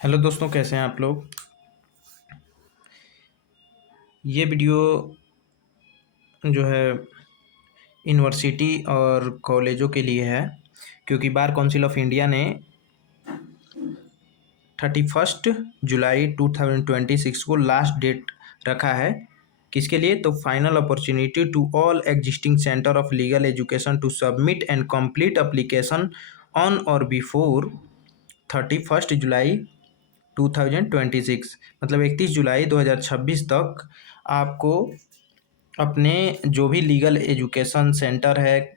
Hello दोस्तों, कैसे हैं आप लोग। ये वीडियो जो है यूनिवर्सिटी और कॉलेजों के लिए है, क्योंकि बार काउंसिल ऑफ इंडिया ने 31 जुलाई 2026 को लास्ट डेट रखा है। किसके लिए? तो final opportunity to all existing centre of legal education to submit and complete application on or before 31 July 2026, मतलब 31 जुलाई 2026 तक आपको अपने जो भी लीगल एजुकेशन सेंटर है,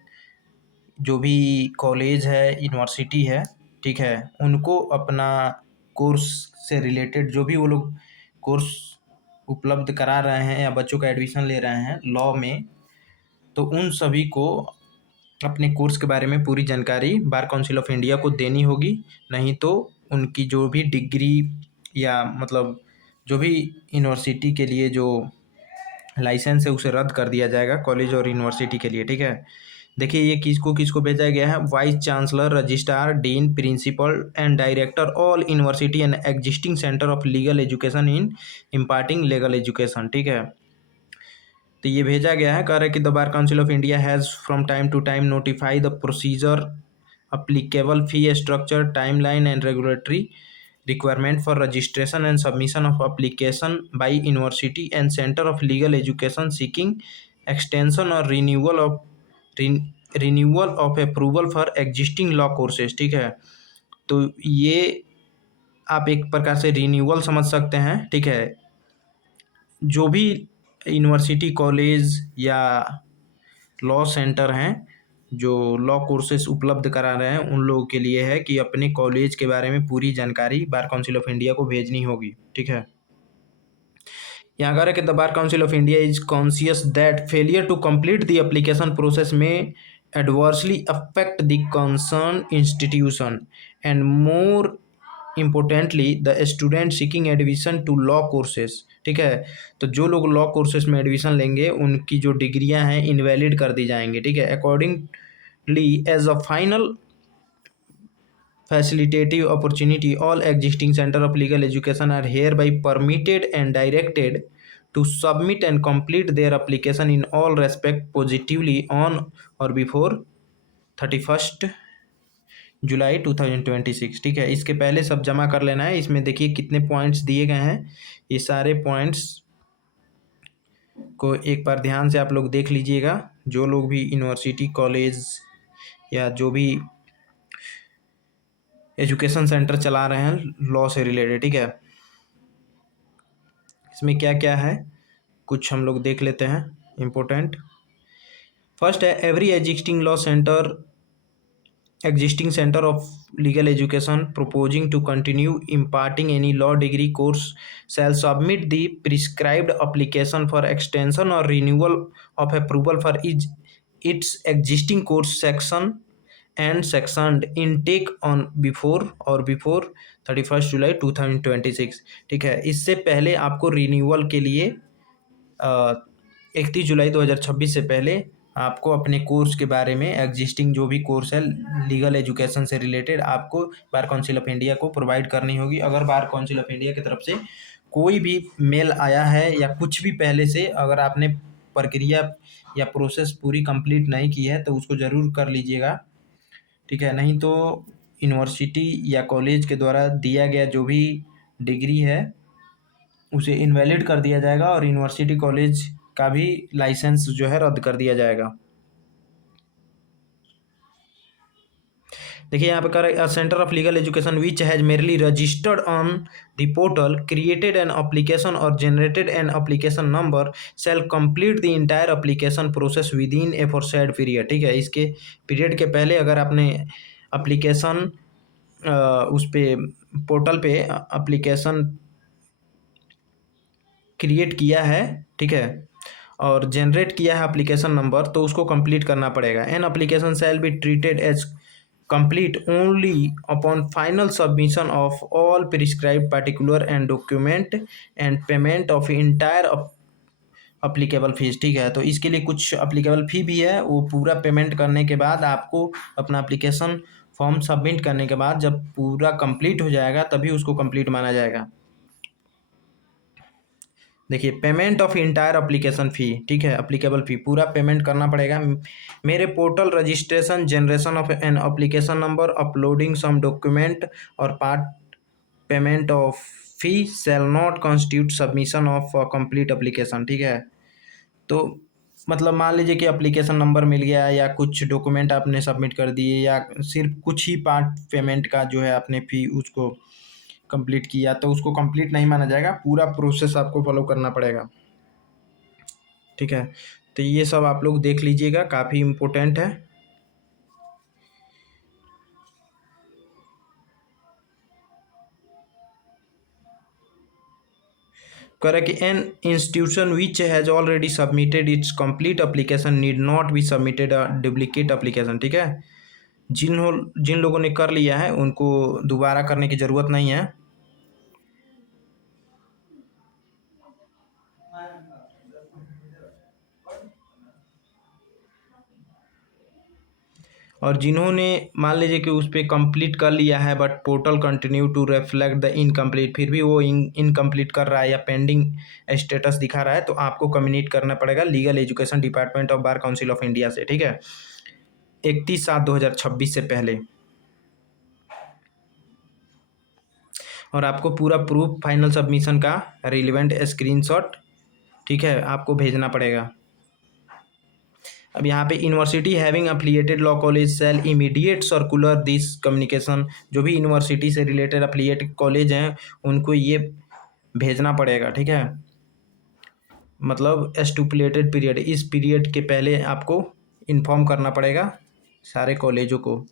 जो भी कॉलेज है, यूनिवर्सिटी है, ठीक है, उनको अपना कोर्स से रिलेटेड जो भी वो लोग कोर्स उपलब्ध करा रहे हैं या बच्चों का एडमिशन ले रहे हैं लॉ में, तो उन सभी को अपने कोर्स के बारे में पूरी जानकारी बार काउंसिल ऑफ इंडिया को देनी होगी। नहीं तो उनकी जो भी डिग्री या मतलब जो भी यूनिवर्सिटी के लिए जो लाइसेंस है उसे रद्द कर दिया जाएगा, कॉलेज और यूनिवर्सिटी के लिए। ठीक है, देखिए ये किसको किसको भेजा गया है। Vice chancellor, registrar, dean, principal and director all university and existing centre of legal education in imparting legal education. ठीक है, तो ये भेजा गया है। कह रहा है कि the Bar Council of India has from time to time notify the procedure, applicable fee structure, timeline and regulatory requirement for registration and submission of application by university and center of legal education seeking extension or renewal of approval for existing law courses। ठीक है, तो ये आप एक प्रकार से renewal समझ सकते हैं। ठीक है, जो भी यूनिवर्सिटी, कॉलेज या लॉ सेंटर हैं जो लॉ कोर्सेज उपलब्ध करा रहे हैं, उन लोगों के लिए है कि अपने कॉलेज के बारे में पूरी जानकारी बार काउंसिल ऑफ इंडिया को भेजनी होगी। ठीक है, यहाँ कह रहे कि the Bar Council of India is conscious that failure to complete the application process में adversely affect the concerned institution and more importantly the student seeking admission to law courses। ठीक है, तो जो लोग लॉ कोर्सेज में admission लेंगे उनकी जो डिग्रियां हैं इनवैलिड कर दी जाएंगी। ठीक है, accordingly as a final facilitative opportunity, all existing center of legal education are hereby permitted and directed to submit and complete their application in all respect positively on or before 31 July 2026। ठीक है, इसके पहले सब जमा कर लेना है। इसमें देखिए कितने पॉइंट्स दिए गए हैं, ये सारे पॉइंट्स को एक बार ध्यान से आप लोग देख लीजिएगा। जो लोग भी यूनिवर्सिटी, कॉलेज या जो भी एजुकेशन सेंटर चला रहे हैं लॉ से रिलेटेड। ठीक है, इसमें क्या क्या है कुछ हम लोग देख लेते हैं इम्पोर्टेंट। फर्स्ट है, every existing center of legal education proposing to continue imparting any law degree course shall submit the prescribed application for extension or renewal of approval for its existing course section and sectioned intake on before 31 July 2026। ठीक है, इससे पहले आपको renewal के लिए 31 July 2026 से पहले आपको अपने कोर्स के बारे में, एग्जिस्टिंग जो भी कोर्स है लीगल एजुकेशन से रिलेटेड, आपको बार काउंसिल ऑफ इंडिया को प्रोवाइड करनी होगी। अगर बार काउंसिल ऑफ इंडिया की तरफ से कोई भी मेल आया है या कुछ भी पहले से अगर आपने प्रक्रिया या प्रोसेस पूरी कंप्लीट नहीं की है तो उसको ज़रूर कर लीजिएगा। ठीक है, नहीं तो यूनिवर्सिटी या कॉलेज के द्वारा दिया गया जो भी डिग्री है उसे इनवैलिड कर दिया जाएगा और यूनिवर्सिटी, कॉलेज का भी लाइसेंस जो है रद्द कर दिया जाएगा। देखिए यहाँ पे कर रहा है, centre of legal education which has merely registered on the portal, created an application और generated an application number shall complete the entire application process within aforesaid period. ठीक है, इसके पीरियड के पहले अगर आपने एप्लीकेशन उस पर पोर्टल पे एप्लीकेशन क्रिएट किया है, ठीक है, और जनरेट किया है एप्लीकेशन नंबर, तो उसको कंप्लीट करना पड़ेगा। An application shall be treated as complete only upon final submission of all prescribed particular and document and payment of entire applicable fees। ठीक है, तो इसके लिए कुछ applicable फी भी है, वो पूरा पेमेंट करने के बाद आपको अपना एप्लीकेशन फॉर्म सबमिट करने के बाद जब पूरा कंप्लीट हो जाएगा तभी उसको कंप्लीट माना जाएगा। देखिए, payment of entire application fee, ठीक है, अप्लीकेबल फ़ी पूरा पेमेंट करना पड़ेगा। Mere portal registration, generation of an application number, uploading some document और part payment of fee shall not constitute submission of complete application, ठीक है। तो मतलब मान लीजिए कि एप्लीकेशन नंबर मिल गया या कुछ डॉक्यूमेंट आपने सबमिट कर दिए या सिर्फ कुछ ही पार्ट पेमेंट का जो है आपने फी उसको कंप्लीट किया, तो उसको कंप्लीट नहीं माना जाएगा, पूरा प्रोसेस आपको फॉलो करना पड़ेगा, ठीक है। तो ये सब आप लोग देख लीजिएगा, काफ़ी इम्पोर्टेंट है। Correct. An institution which has already submitted its complete application need not be submitted a duplicate application, ठीक है। जिन लोगों ने कर लिया है उनको दोबारा करने की ज़रूरत नहीं है। और जिन्होंने मान लीजिए कि उस पर कंप्लीट कर लिया है but portal continue to reflect the incomplete, फिर भी वो इनकम्प्लीट कर रहा है या पेंडिंग स्टेटस दिखा रहा है, तो आपको कम्युनिकेट करना पड़ेगा legal education department of Bar Council of India से, ठीक है, 31/7/2026 से पहले। और आपको पूरा प्रूफ फाइनल सबमिशन का रिलेवेंट स्क्रीनशॉट, ठीक है, आपको भेजना पड़ेगा। अब यहाँ पे university having affiliated law college cell immediate circular this communication, जो भी यूनिवर्सिटी से रिलेटेड अफिलिएटेड कॉलेज हैं उनको ये भेजना पड़ेगा, ठीक है। मतलब स्टुपुलेटेड पीरियड, इस पीरियड के पहले आपको इन्फॉर्म करना पड़ेगा सारे कॉलेजों को।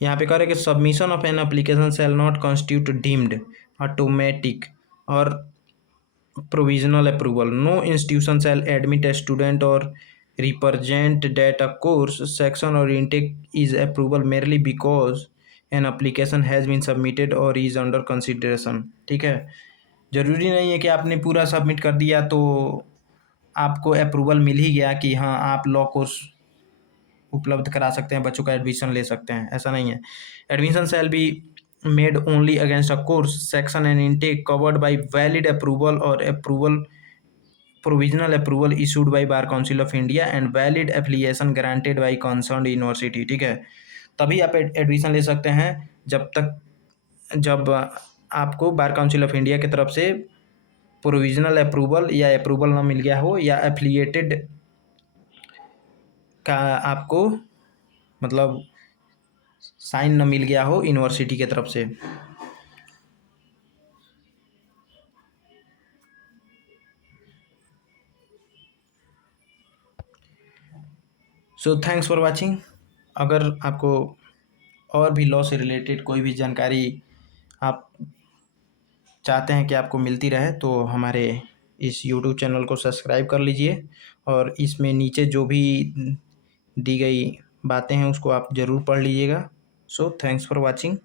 यहाँ पे कह रहे कि submission of an application shell not constitute deemed automatic और provisional approval. No institution shall admit a student or represent that a course, section or intake is approval merely because an application has been submitted or is under consideration, ठीक है। ज़रूरी नहीं है कि आपने पूरा submit कर दिया तो आपको अप्रूवल मिल ही गया कि हाँ आप लॉ कोर्स उपलब्ध करा सकते हैं, बच्चों का एडमिशन ले सकते हैं, ऐसा नहीं है। Admission shall be made only against a course, section and intake covered by valid approval or provisional approval issued by Bar Council of India and valid affiliation granted by concerned university, ठीक है। तभी आप admission ले सकते हैं जब आपको बार Council of India की तरफ से प्रोविजनल अप्रूवल या अप्रूवल ना मिल गया हो या एफिलिएटेड का आपको मतलब साइन न मिल गया हो यूनिवर्सिटी की तरफ से। So thanks for watching. अगर आपको और भी लॉ से रिलेटेड कोई भी जानकारी आप चाहते हैं कि आपको मिलती रहे तो हमारे इस यूट्यूब चैनल को सब्सक्राइब कर लीजिए और इसमें नीचे जो भी दी गई बातें हैं उसको आप ज़रूर पढ़ लीजिएगा। So thanks for watching.